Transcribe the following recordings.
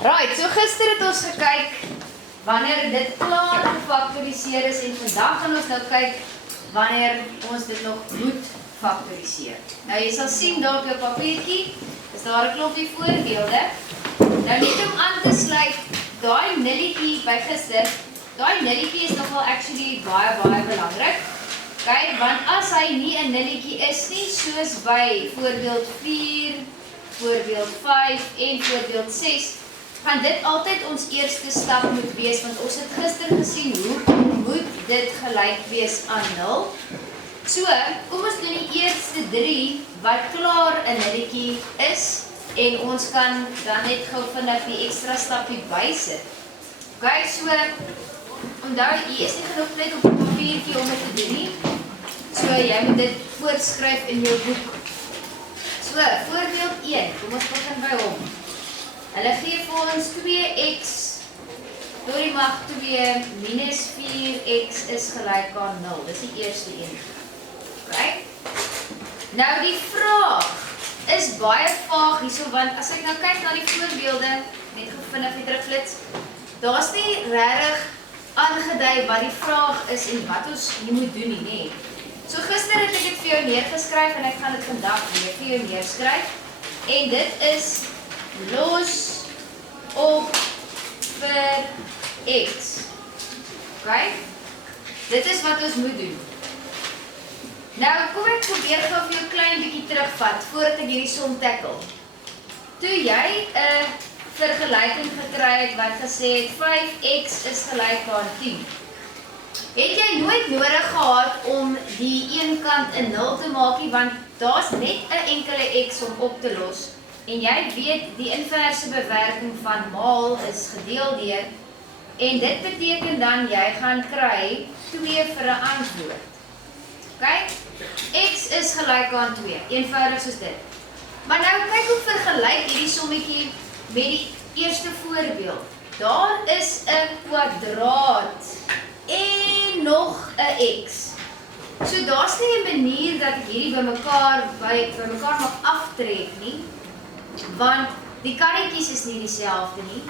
Right, so gister het ons gekyk wanneer dit klaar gefaktoriseer is en vandag gaan ons nou kyk wanneer ons dit nog moet faktoriseer. Nou jy sal sien daar op jou papiertjie is daar 'n klompie voorbeelde. Nou net om aan te sluit, daai nulletjie by gister, daai nulletjie is nogal actually baie belangrik. Kyk, want as hy nie 'n nulletjie is nie, soos by voorbeeld 4, voorbeeld 5 en voorbeeld 6, gaan dit altyd ons eerste stap moet wees, want ons het gister gesien hoe moet dit gelyk wees aan 0. So, kom ons doen die eerste 3 wat klaar 'n nulletjie is en ons kan dan net gou vinnig die ekstra stapie bysit. Okay, so onthou hier is nie genoeg plek op 'n papiertjie om dit te doen nie. So jy moet dit voorskryf in jou boek. So, voorbeeld 1, kom ons begin by hom. Hulle gee vir ons 2x tot die mag 2 minus 4x is gelyk aan 0. Dis die eerste een. Okay? Nou die vraag is baie vaag hierso, want as ek nou kyk na die voorbeelde, net gevindig weer terugflits, daar's nie regtig aangedui wat die vraag is en wat ons hier moet doen nie, nê. So gister het ek dit vir jou neergeskryf en ek gaan dit vandag weer vir jou neerskryf. En dit is los op vir x. Okay? Dit is wat ons moet doen. Nou, kom ek probeer gou vir jou klein bietjie terugvat voordat ek hierdie som tackle. Toe jy 'n vergelyking gekry het wat gesê het 5x is gelyk aan 10. Het jy nooit nodig gehad om die een kant 'n 0 te maak nie, want daar's net 'n enkele x om op te los. En jy weet die inverse bewerking van maal is gedeel deur en dit beteken dan jy gaan kry 2 vir 'n antwoord. Okay? X is gelyk aan 2, eenvoudig soos dit. Maar nou kyk hoe vergelyk hierdie sommetjie met die eerste voorbeeld. Daar is 'n kwadraat en nog 'n x. So daar's nie 'n manier dat ek hierdie bymekaar mag aftrek nie, want die kannetjies is nie dieselfde nie.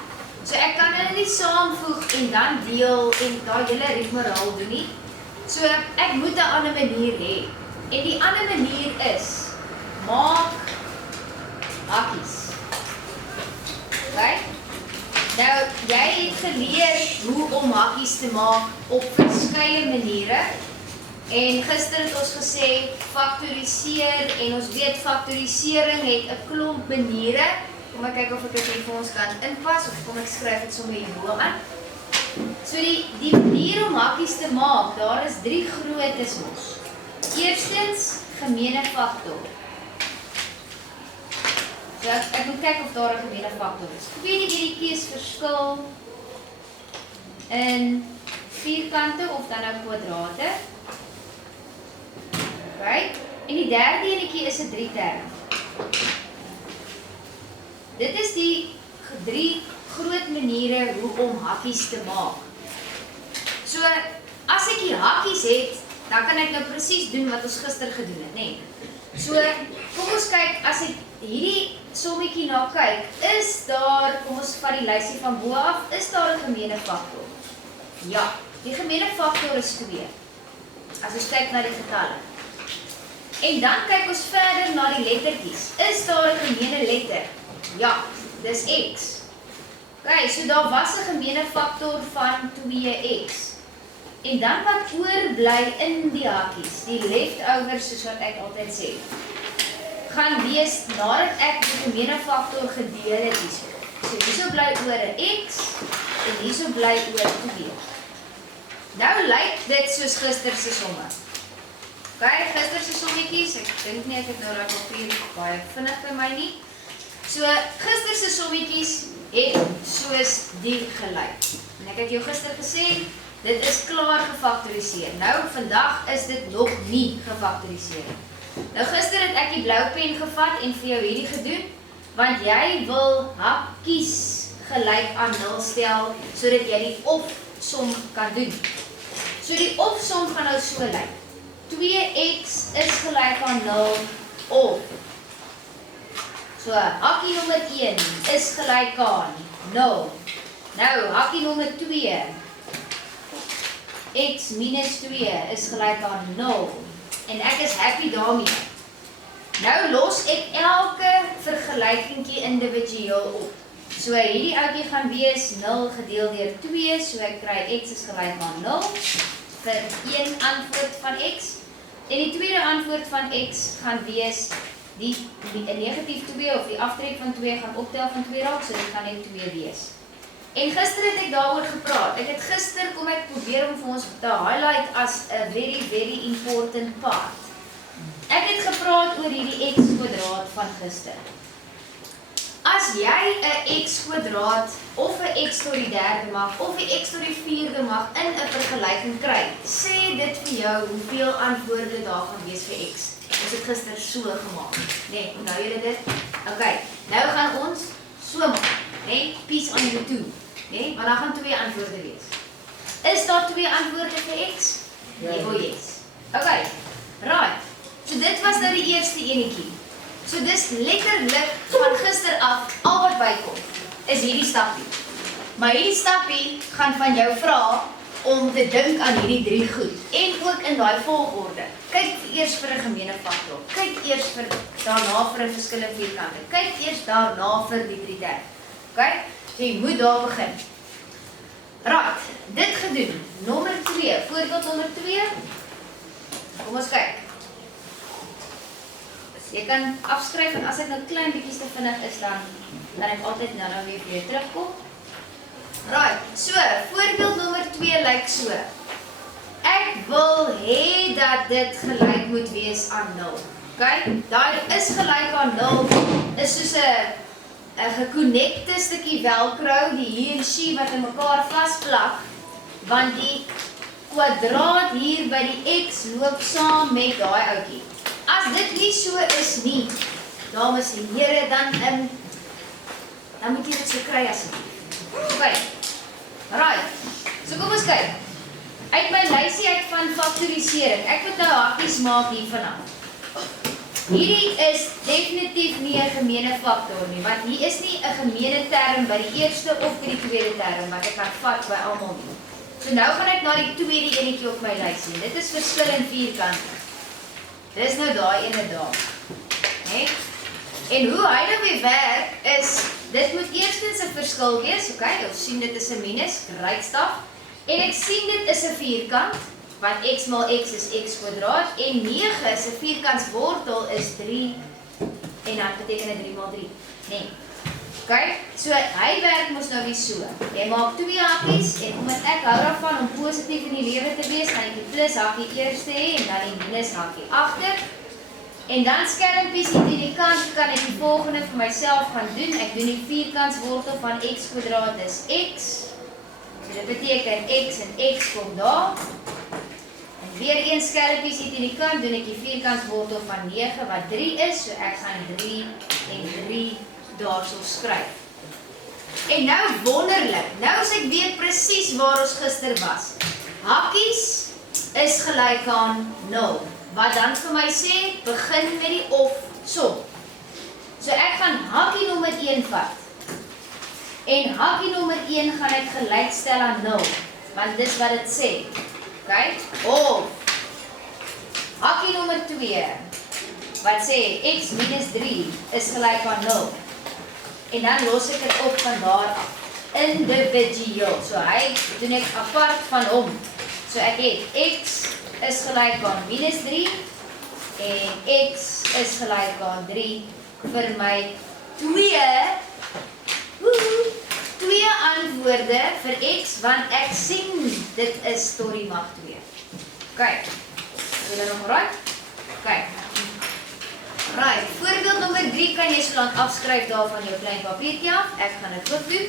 So ek kan hulle nie saamvoeg en dan deel en daai hele rigmaraal doen nie. So ek moet 'n ander manier hê. En die ander manier is maak hakkies. Okay? Nou, jy het geleer hoe om hakkies te maak op verskeie maniere. En gister het ons gesê faktoriseer en ons weet faktorisering het 'n klomp maniere. Kom ek kyk of ek dit vir ons kan inpas of kom ek skryf dit sommer hierbo aan. So die manier om hakkies te maak, daar is 3 grootes mos. Eerstens gemeene faktor. So ek moet kyk of daar 'n gemeene faktor is. Ek weet nie hierdie is verskil in vierkante of dan nou kwadrate. Right? En die derde enetjie is 'n 3 term. Dit is die 3 groot maniere hoe om hakkies te maak. So, as ek die hakkies het, dan kan ek nou presies doen wat ons gister gedoen het, nê? So, kom ons kyk, as ek hierdie sommetjie na kyk, is daar, kom ons vat die lysie van bo af, is daar 'n gemeene faktor? Ja, die gemeene faktor is 2. As ons kyk na die getalle. En dan kyk ons verder na die lettertjies. Is daar 'n gemeene letter? Ja, dis x. Okay, so daar was 'n gemeene faktor van 2x. En dan wat oorbly in die hakkies, die leftovers soos wat ek altyd sê, gaan wees nadat ek die gemeene faktor gedeel het hierso. So hierso bly oor 'n x en hierso bly oor 2. Nou lyk dit soos gister se somme. Okay, gister se sommetjies, ek dink nie ek het nou daai papier baie vinnig by my nie. So gister se sommetjies het soos die gelyk. En ek het jou gister gesê, dit is klaar gefaktoriseer. Nou, vandag is dit nog nie gefaktoriseer. Nou, gister het ek die blou pen gevat en vir jou hierdie gedoen, want jy wil hakkies gelyk aan 0 stel, sodat jy die opsom kan doen. So die opsom gaan nou so lyk. 2x is gelyk aan 0 of So, hakkie nommer 1 is gelyk aan 0. Nou, hakkie nommer 2, x minus 2 is gelyk aan 0. En ek is happy daarmee. Nou los ek elke vergelykingkie individueel op. So hierdie ouetjie gaan wees 0 gedeel deur 2, so ek kry x is gelyk aan 0 vir een antwoord van x. En die tweede antwoord van x gaan wees die negatief 2 of die aftrek van 2 gaan optel van 2 raak, so dit gaan net 2 wees. En gister het ek daaroor gepraat. Ek het gister kom ek probeer om vir ons te highlight as a very important part. Ek het gepraat oor hierdie x kwadraat van gister. As jy 'n x kwadraat of 'n x tot die derde mag of 'n x tot die vierde mag in 'n vergelyking kry, sê dit vir jou hoeveel antwoorde daar gaan wees vir x. Ons het gister so gemaak. Nee, onthou julle dit? OK, nou gaan ons so maak, nee, peace on you too. Nee, want daar gaan 2 antwoorde wees. Is daar 2 antwoorde vir x? Nee, oh yes. OK, right. So dit was nou die eerste enetjie. So dis letterlik van gister af, al wat bykom, is hierdie stappie. Maar hierdie stappie gaan van jou vra om te dink aan hierdie 3 goed. En ook in daai volgorde. Kyk eers vir 'n gemeene faktor. Kyk eers daarna vir 'n verskillende vierkante. Kyk eers daarna vir die 3 derde. OK? So jy moet daar begin. Right, dit gedoen. Nommer 2, voorbeeld nommer 2. Kom ons kyk. Jy kan afskryf en as ek nou klein bietjies te vinnig is, dan kan ek altyd nou weer vir jou terugkom. Right, so, voorbeeld nommer 2 lyk so. Ek wil hê dat dit gelyk moet wees aan 0. OK? Daai is gelyk aan 0, is soos 'n geconnecte stukkie velcro, die he en she wat in mekaar vasplak, want die kwadraat hier by die x loop saam met daai ouetjie. As dit nie so is nie, dames en here, dan moet jy dit so kry asseblief. OK. Right. So kom ons kyk. Uit my lysie uit van faktorisering. Ek moet nou hakkies maak hier vanaf. Hierdie is definitief nie 'n gemeene faktor nie, want hier is nie 'n gemeene term by die eerste of by die tweede term wat ek kan vat by almal nie. So nou gaan ek na die tweede enetjie op my lysie. Dit is verskillend vierkante. Dis nou daai ene daar. Nee? En hoe hy nou weer werk is, dit moet eerstens 'n verskil wees, okay? Ons sien dit is 'n minus, great stuff. En ek sien dit is 'n vierkant, want x maal x is x kwadraat en 9 se vierkantswortel is 3 en dan beteken dit 3 maal 3. Nee. Okay? So hy werk mos nou weer so. Jy maak 2 hakkies en omdat ek hou daarvan om positief in die lewe te wees, gaan ek die plus hakkie eers hê en dan die minus hakkie agter. En dan skermpies hier teen die kant kan ek die volgende vir myself gaan doen. Ek doen die vierkantswortel van x kwadraat is x. So dit beteken x en x kom daar. En weer een skermpies hier teen die kant doen ek die vierkantswortel van 9 wat 3 is. So ek gaan 3 en 3 daarso skryf. En nou wonderlik. Nou is ek weer presies waar ons gister was. Hakkies is gelyk aan 0. Wat dan vir my sê, begin met die of som. So ek gaan hakkie nommer 1 vat. En hakkie nommer 1 gaan ek gelykstel aan 0. Want dis wat dit sê. Okay? Of hakkie nommer 2 wat sê x minus 3 is gelyk aan 0. En dan los ek dit op van daar af. Individueel. So hy doen ek apart van hom. So ek het x is gelyk aan minus 3 en x is gelyk aan 3 vir my 2 antwoorde vir x, want ek sien dit is tot die mag 2. Kyk, is julle nog right? Kyk. Right, voorbeeld nommer 3 kan jy so lank afskryf daar van jou klein papiertjie af. Ek gaan dit ook doen.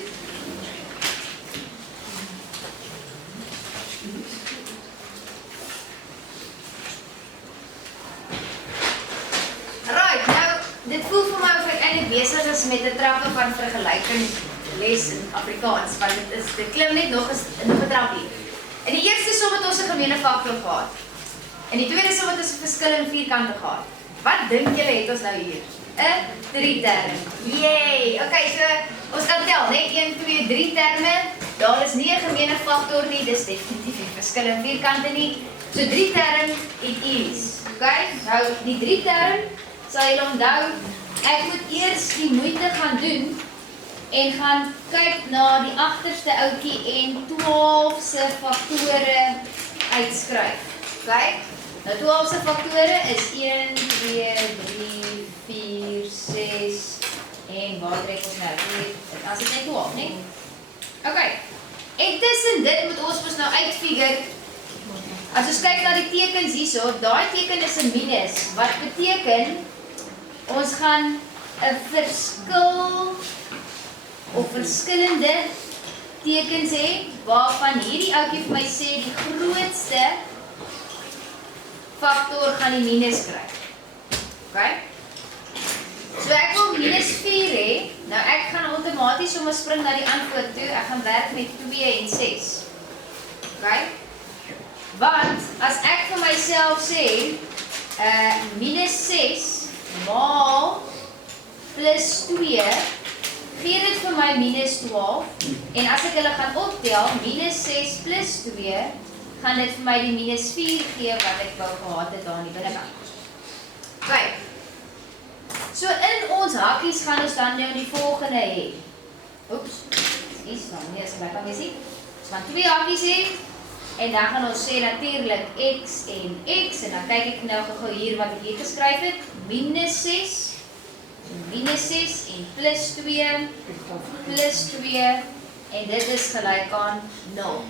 Right, nou, dit voel vir my of ek eintlik besig is met 'n trappe van vergelyking les in Afrikaans, want dit klim net nog 'n trappie. In die eerste som het ons 'n gemeene faktor gehad. In die tweede som het ons 'n verskillende vierkante gehad. Wat dink julle het ons nou hier? 'n 3 term. Yay! Okay, so ons kan tel, net 1, 2, 3 terme. Daar is nie 'n gemeene faktor nie, dis definitief nie verskillende vierkante nie. So 3 term it is. Okay? Nou die 3 term sal julle onthou, ek moet eers die moeite gaan doen en gaan kyk na die agterste ouetjie en 12 se faktore uitskryf. Okay? Nou 12 se faktore is 1, 2, 3, 4, 6 en waar trek ons nou? As dit net 12, nee? Okay. En tussen dit moet ons mos nou uitfigure. As ons kyk na die tekens hierso, daai teken is 'n minus. Wat beteken ons gaan 'n verskil of verskillende tekens hê waarvan hierdie ouetjie vir my sê die grootste faktor gaan die minus kry. Okay? So ek wil minus 4 hê. Nou ek gaan outomaties sommer spring na die antwoord toe. Ek gaan werk met 2 en 6. Okay? Want as ek vir myself sê minus 6 maal plus 2 gee dit vir my minus 12 en as ek hulle gaan optel, minus 6 plus 2 gaan dit vir my die minus 4 gee wat ek wou gehad het daar aan die binnekant. Kyk. So in ons hakkies gaan ons dan nou die volgende hê. Oeps. Dis dan nie as ek kan sien. Ons gaan 2 hakkies hê en dan gaan ons sê natuurlik x en x en dan kyk ek nou gou hier wat ek hier geskryf het. Minus 6 en plus 2 en dit is gelyk aan 0.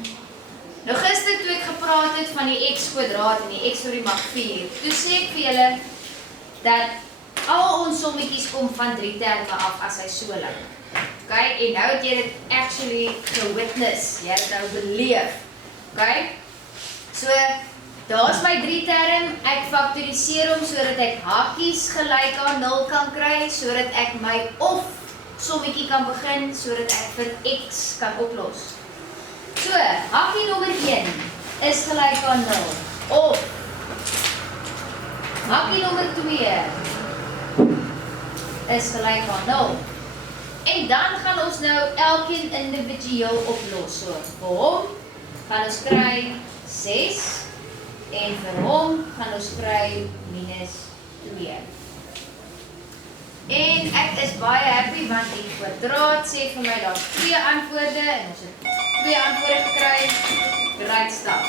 Nou gister toe ek gepraat het van die x kwadraat en die x oor die mag 4, toe sê ek vir julle dat al ons sommetjies kom van 3 terme af as hy so lyk. Okay, en nou het jy dit actually gewitness, jy het nou beleef. Okay, so daar's my 3 term, ek faktoriseer hom sodat ek hakies gelyk aan 0 kan kry, sodat ek my of sommetjie kan begin, sodat ek vir x kan oplos. So, hakkie nommer 1 is gelyk aan 0, of hakkie nommer 2 is gelyk aan 0. En dan gaan ons nou elkeen individueel oplos. So, vir hom gaan ons kry 6 en vir hom gaan ons kry minus 2. En ek is baie happy want die kwadraat sê vir my daar's 2 antwoorde en ons het 2 antwoorde gekry. Great stuff.